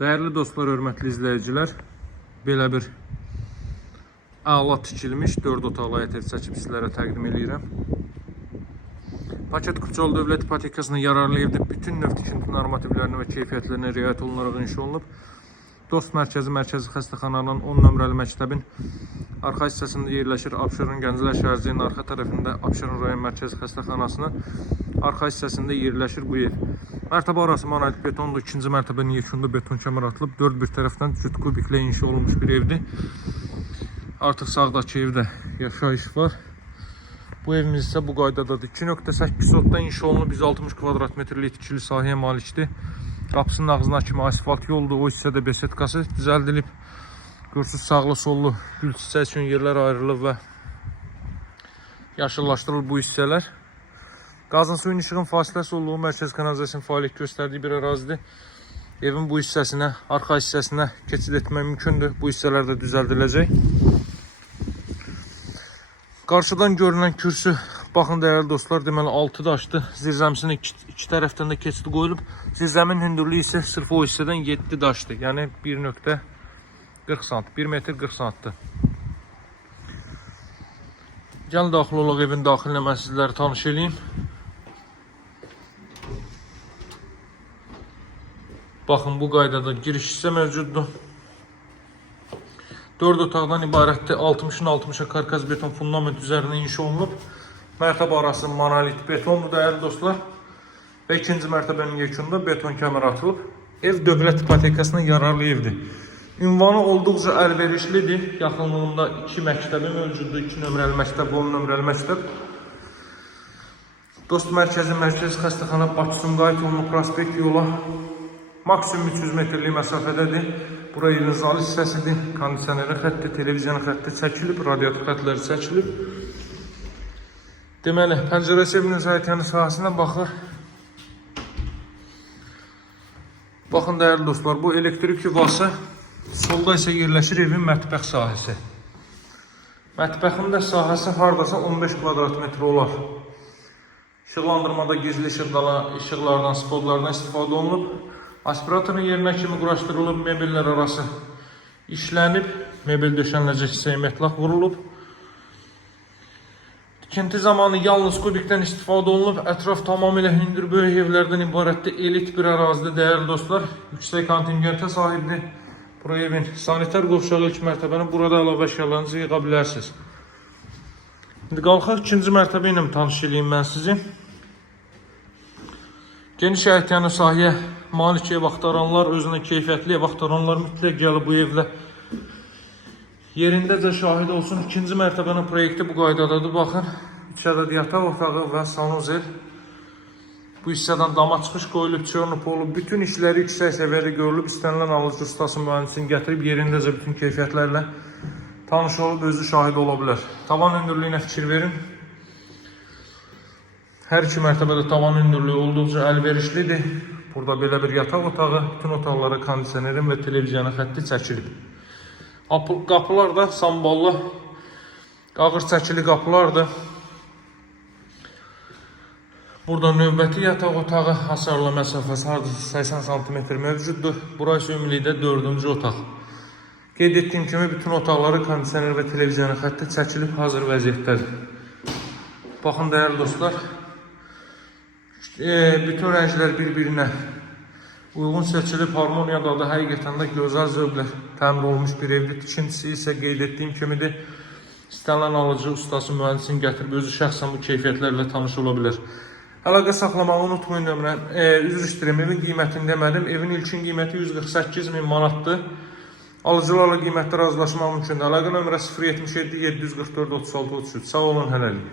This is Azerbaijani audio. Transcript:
Değerli dostlar, hörmətli izləyicilər, belə bir əla tikilmiş 4 otaqlı ev çəkib sizlərə təqdim edirəm. Paket Kupçalı Dövlət İpotekasına yararlı evdə bütün növ tikinti normativlərinə və keyfiyyətlərinə riayət olunaraq inşa olunub. Dost Mərkəzi Xəstəxananın 10 nömrəli məktəbin arxa hissəsində yerləşir. Abşeron Gənclər şəhərciyinin arxa tərəfində Abşeron rayon Mərkəzi Xəstəxanasının arxa hissəsində yerləşir bu ev. Mərtəbə arası monolit betondur. İkinci mərtəbənin yekunda beton kəmər atılıb. 4 bir tərəfdən cüt kubiklə inşa olunmuş bir evdir. Artıq sağdakı evdə yaşayış var. Bu evimiz isə bu qaydadadır. 2.8 sotda inşa olunub 160 kvadrat metrlik tikili sahəyə malikdir. Qapısının ağzına kimi asfalt yoldur. O hissədə besetkası düzəldilib. Görsüz sağlı sollu gül çiçək üçün yerlər ayrılıb və yaşıllaşdırılıb bu hissələr. Qazın suyun işığın fasiləsi olduğu mərkəzi kanalizasyon fəaliyyət göstərdiyi bir ərazidir. Evin bu hissəsinə, arxa hissəsinə keçid etmək mümkündür. Bu hissələr də düzəldiləcək. Qarşıdan görünən kürsü, baxın dəyərli dostlar, deməli 6 daşdır. Zirzəmisinin iki tərəfdən də keçid qoyulub. Zirzəmin hündürlüyü isə sırf o hissədən 7 daşdır. Yəni 1.40 sant, 1 metr 40 santdır. Gəlin daxil olaq evin daxilinə, mən sizləri tanış edeyim. Baxın, bu qaydada giriş hissə mövcuddur. 4 otaqdan ibarətdir. 60'ın 60'a karkaz beton fundament üzərində inşa olunub. Mərtəbə arası monolit betondur dəyərli dostlar. Və ikinci mərtəbənin yekunda beton kəmər atılıb. Ev dövlət ipotekasına yararlı evdir. Ünvanı olduqca əlverişlidir. Yaxınlığında 2 məktəbi mövcuddur. 2 nömrəli məktəb, 10 nömrəli məktəb. Dost Mərkəzi Xəstəxana Bakı-Sumqayıt yolunu prospekt yola maksimum 300 metrlik məsafədədir. Bura evin zal hissəsidir. Kondisioneri xətti, televizyon xətti çəkilib, radiator xətləri çəkilib. Deməli, pəncərəsi evin zəйтyanı sahəsinə baxır. Baxın dəyərli dostlar, bu elektrik yuvası, solda isə yerləşir evin mətbəx sahəsi. Mətbəxin də sahəsi hardasa 15 kvadrat metr olar. İşıqlandırmada gizli işıqlardan, spotlardan istifadə olunub. Aspiratorun yerinə kimi quraşdırılıb, mebellər arası işlənib, mebel döşəniləcək hissəyə metlaq vurulub. Tikinti zamanı yalnız kubikdən istifadə olunub, ətraf tamamilə hündür böyük evlərdən ibarətdir, elit bir ərazidə dəyərli dostlar, yüksək kontingentə sahibdir. Bura evin sanitar qovşağı ilk mərtəbəni, burada əlavə əşyalarınızı yığa bilərsiniz. İndi qalxaq ikinci mərtəbə ilə tanış edeyim mən sizi. Geniş əhtiyanlı sahəyə malik ev axtaranlar, özünə keyfiyyətli ev axtaranlar mütləq gəlib bu evlə yerindəcə şahid olsun. İkinci mərtəbənin proyekti bu qaydadadır. Baxın, 3 ədəd yataq otağı və sanuzel. Bu hissədən dama çıxış qoyulub, çörnüp olub. Bütün işləri yüksək səviyyədə görülüb. İstənilən alıcı ustası mühəndisini gətirib yerindəcə bütün keyfiyyətlərlə tanış olub, özü şahid ola bilər. Tavan hündürlüyünə fikir verin. Hər iki mərtəbədə tavan hündürlüyü olduqca əlverişlidir. Burada belə bir yataq otağı, bütün otaqlara kondisionerin və televizyonu xətti çəkilib. Qapılar da samballı, ağır çəkili qapılardır. Burada növbəti yataq otağı hasarlı məsafəsi hardasa 80 cm mövcuddur. Burası ümumilikdə 4-cü otaq. Qeyd etdiyim kimi bütün otaqları kondisioner və televizyonu xətti çəkilib, hazır vəziyyətdədir. Baxın dəyərli dostlar, bütün rənglər bir-birinə uyğun seçilib, harmoniyadadır. Həqiqətən də gözəl zövqlə təmin olunmuş bir evdir. Tikintisi isə qeyd etdiyim kimidir. İstənilən alıcı ustası mühəndisini gətirib özü şəxsən bu keyfiyyətlərlə tanış ola bilər. Əlaqə saxlamağı unutmayın nömrəm. Üzr istəyirəm, evin qiymətini demədim. Evin ilkin qiyməti 148.000 manatdır. Alıcılarla qiymətdə razılaşmaq mümkündür. Əlaqə nömrə 077 744 36 33. Sağ olun, hələlik.